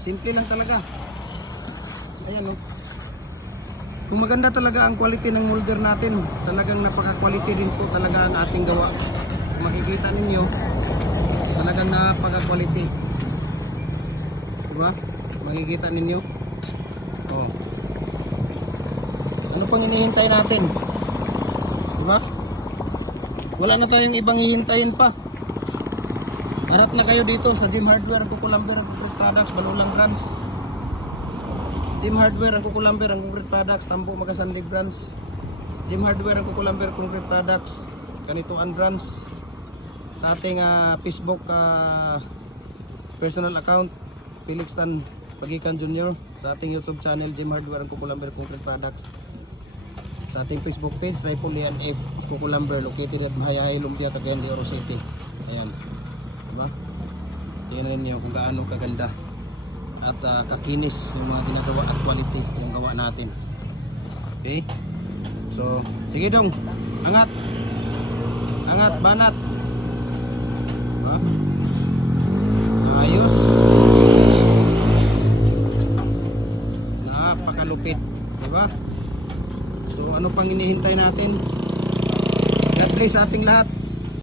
Simple lang talaga. Ayan o. Kung maganda talaga ang quality ng molder natin, talagang napaka-quality din po talaga ang ating gawa. Kung makikita ninyo, talagang napaka-quality. Diba? Makikita ninyo. Oh. Ano pang hinihintay natin? Diba? Wala na tayong ibang hihintayin pa. Harap na kayo dito sa Gym Hardware, ang Kukulamber, ang Concrete Products, Balulang Branch. Gym Hardware, ang Kukulamber, ang Concrete Products, Tambo, Magasanlig Branch. Gym Hardware, ang Kukulamber, Concrete Products, Kanituan Branch. Sa ating Facebook personal account, Felix Tan Pagikan Jr. Sa ating YouTube channel, Gym Hardware, ang Kukulamber, Concrete Products. Sa ating Facebook page, Raipol Lian F. Kukulamber, located at Mahayahay, Lumpia, Cagayan de Oro City. Ayan. Diba? Tingnan niyo kung gaano kaganda at kakinis yung mga ginagawa at quality yung gawa natin. Okay? So, sige dong. Angat. Angat, banat. Diba? Ayos. Napakalupit. Diba? So, ano pang hinihintay natin? God bless sa ating lahat.